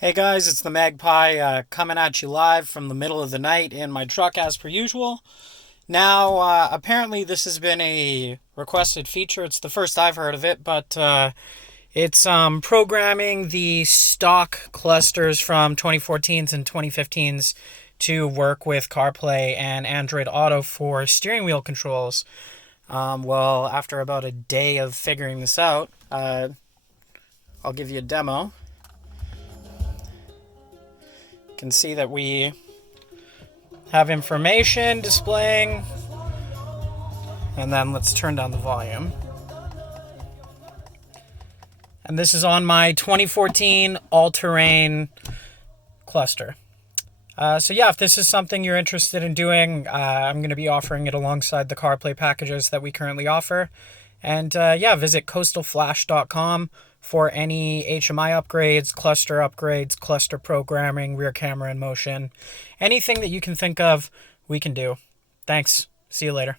Hey guys, it's the Magpie coming at you live from the middle of the night in my truck as per usual. Now, apparently this has been a requested feature. It's the first I've heard of it, but it's programming the stock clusters from 2014s and 2015s to work with CarPlay and Android Auto for steering wheel controls. Well, after about a day of figuring this out, I'll give you a demo. Can see that we have information displaying, and then let's turn down the volume. And this is on my 2014 all-terrain cluster. So yeah, if this is something you're interested in doing, I'm going to be offering it alongside the CarPlay packages that we currently offer. And yeah, visit coastalflash.com for any HMI upgrades, cluster programming, rear camera in motion. Anything that you can think of, we can do. Thanks. See you later.